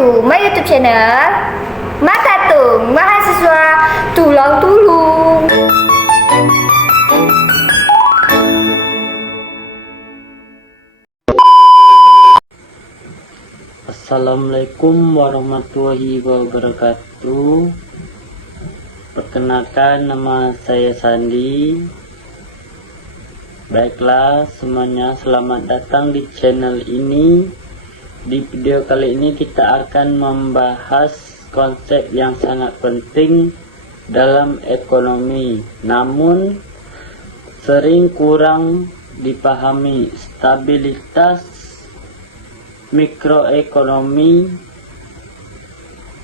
to my YouTube channel Matatung Mahasiswa Tulang Tulung. Assalamualaikum warahmatullahi wabarakatuh. Perkenalkan, nama saya Sandi. Baiklah semuanya, selamat datang di channel ini. Di video kali ini kita akan membahas konsep yang sangat penting dalam ekonomi, namun sering kurang dipahami, stabilitas mikroekonomi.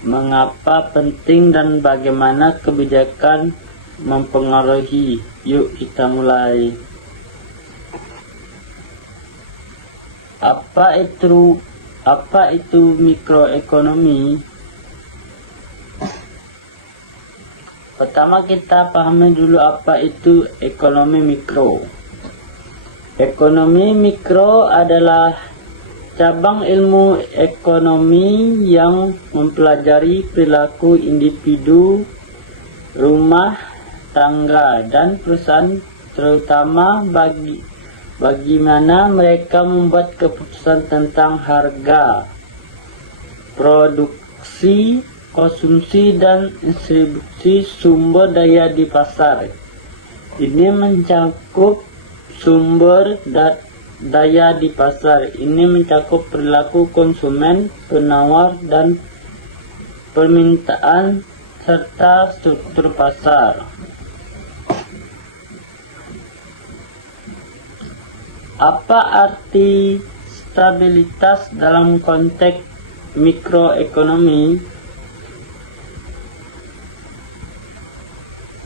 Mengapa penting dan bagaimana kebijakan mempengaruhi? Yuk kita mulai. Apa itu mikroekonomi? Pertama kita pahami dulu apa itu ekonomi mikro. Ekonomi mikro adalah cabang ilmu ekonomi yang mempelajari perilaku individu, rumah tangga, dan perusahaan, terutama bagaimana mereka membuat keputusan tentang harga, produksi, konsumsi, dan distribusi sumber daya di pasar. Ini mencakup sumber daya di pasar. Ini mencakup perilaku konsumen, penawar, dan permintaan, serta struktur pasar. Apa arti stabilitas dalam konteks mikroekonomi?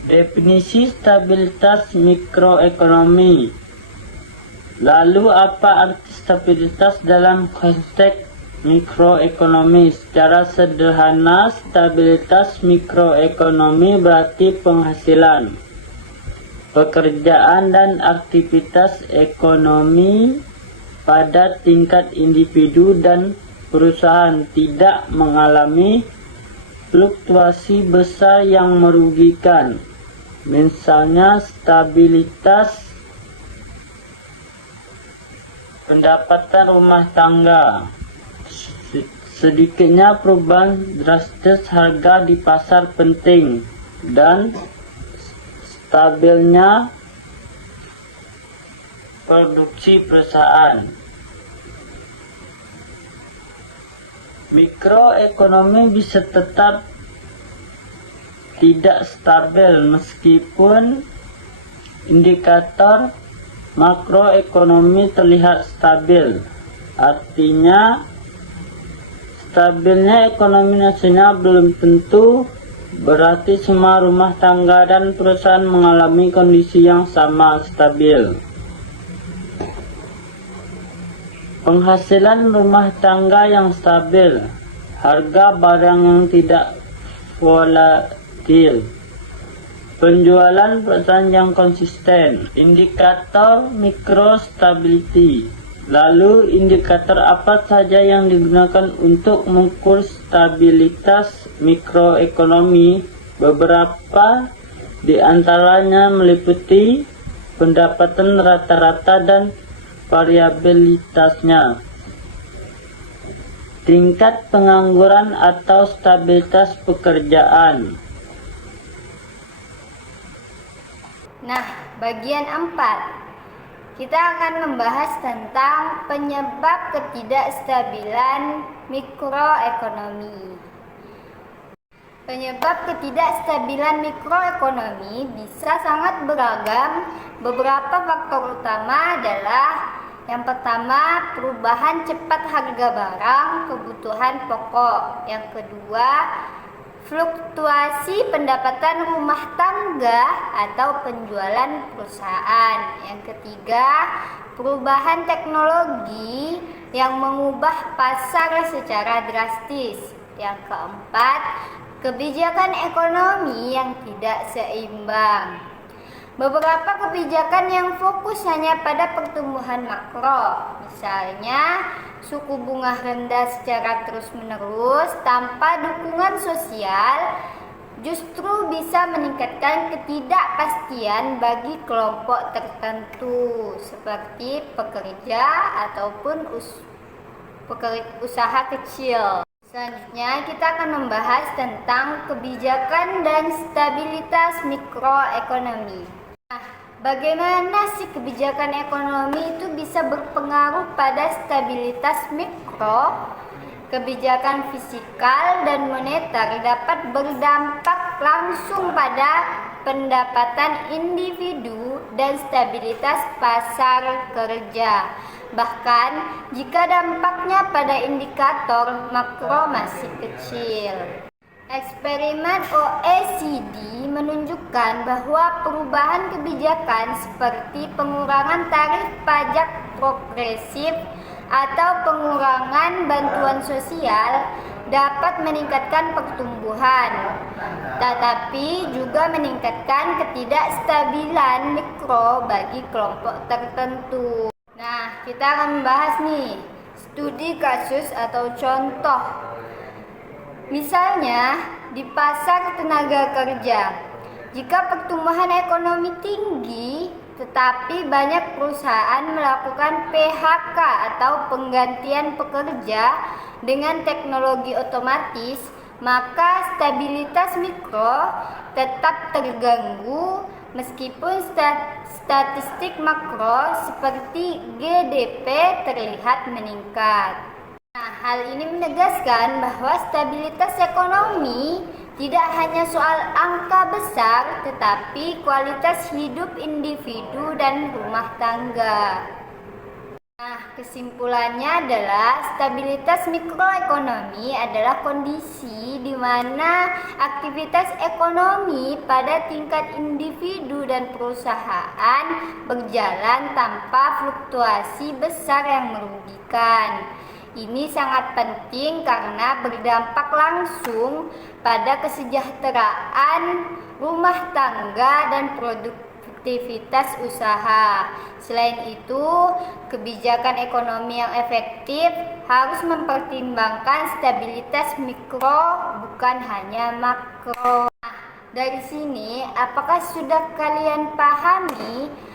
Definisi stabilitas mikroekonomi. Lalu apa arti stabilitas dalam konteks mikroekonomi? Secara sederhana, stabilitas mikroekonomi berarti penghasilan, pekerjaan, dan aktivitas ekonomi pada tingkat individu dan perusahaan tidak mengalami fluktuasi besar yang merugikan. Misalnya stabilitas pendapatan rumah tangga, sedikitnya perubahan drastis harga di pasar penting, dan stabilnya produksi perusahaan. Mikroekonomi bisa tetap tidak stabil meskipun indikator makroekonomi terlihat stabil. Artinya, stabilnya ekonomi nasional belum tentu berarti semua rumah tangga dan perusahaan mengalami kondisi yang sama stabil. Penghasilan rumah tangga yang stabil, harga barang yang tidak volatil, penjualan perusahaan yang konsisten. Indikator mikrostability. Lalu indikator apa saja yang digunakan untuk mengukur stabilitas mikroekonomi? Beberapa di antaranya meliputi pendapatan rata-rata dan variabilitasnya, tingkat pengangguran atau stabilitas pekerjaan. Nah, bagian 4 kita akan membahas tentang penyebab ketidakstabilan mikroekonomi. Penyebab ketidakstabilan mikroekonomi bisa sangat beragam. Beberapa faktor utama adalah: yang pertama, perubahan cepat harga barang kebutuhan pokok. Yang kedua, fluktuasi pendapatan rumah tangga atau penjualan perusahaan. Yang ketiga, perubahan teknologi yang mengubah pasar secara drastis. Yang keempat, kebijakan ekonomi yang tidak seimbang. Beberapa kebijakan yang fokus hanya pada pertumbuhan makro, misalnya suku bunga rendah secara terus-menerus tanpa dukungan sosial, justru bisa meningkatkan ketidakpastian bagi kelompok tertentu seperti pekerja ataupun usaha kecil. Selanjutnya kita akan membahas tentang kebijakan dan stabilitas mikroekonomi. Bagaimana sih kebijakan ekonomi itu bisa berpengaruh pada stabilitas mikro? Kebijakan fiskal dan moneter dapat berdampak langsung pada pendapatan individu dan stabilitas pasar kerja. Bahkan jika dampaknya pada indikator makro masih kecil. Eksperimen OECD menunjukkan bahwa perubahan kebijakan seperti pengurangan tarif pajak progresif atau pengurangan bantuan sosial dapat meningkatkan pertumbuhan, tetapi juga meningkatkan ketidakstabilan mikro bagi kelompok tertentu. Nah, kita akan membahas nih studi kasus atau contoh. Misalnya, di pasar tenaga kerja, jika pertumbuhan ekonomi tinggi, tetapi banyak perusahaan melakukan PHK atau penggantian pekerja dengan teknologi otomatis, maka stabilitas mikro tetap terganggu meskipun statistik makro seperti GDP terlihat meningkat. Nah, hal ini menegaskan bahwa stabilitas ekonomi tidak hanya soal angka besar, tetapi kualitas hidup individu dan rumah tangga. Nah, kesimpulannya adalah stabilitas mikroekonomi adalah kondisi di mana aktivitas ekonomi pada tingkat individu dan perusahaan berjalan tanpa fluktuasi besar yang merugikan. Ini sangat penting karena berdampak langsung pada kesejahteraan rumah tangga dan produktivitas usaha. Selain itu, kebijakan ekonomi yang efektif harus mempertimbangkan stabilitas mikro, bukan hanya makro. Nah, dari sini, apakah sudah kalian pahami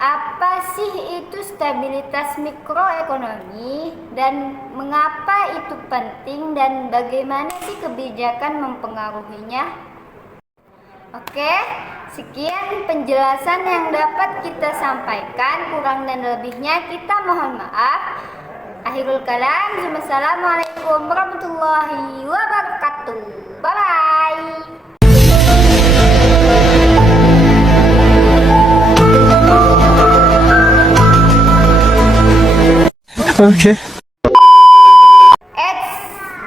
apa sih itu stabilitas mikroekonomi dan mengapa itu penting dan bagaimana sih kebijakan mempengaruhinya? Oke, sekian penjelasan yang dapat kita sampaikan, kurang dan lebihnya kita mohon maaf. Akhirul kalam, wassalamualaikum warahmatullahi wabarakatuh. Bye-bye. Oke.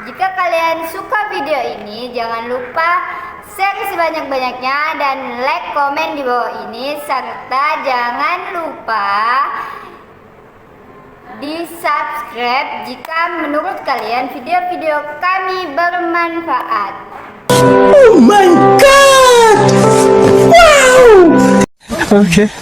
Jika kalian suka video ini, jangan lupa share sebanyak-banyaknya dan like, komen di bawah ini, serta jangan lupa di subscribe jika menurut kalian video-video kami bermanfaat. Oh my god! Wow! Oke.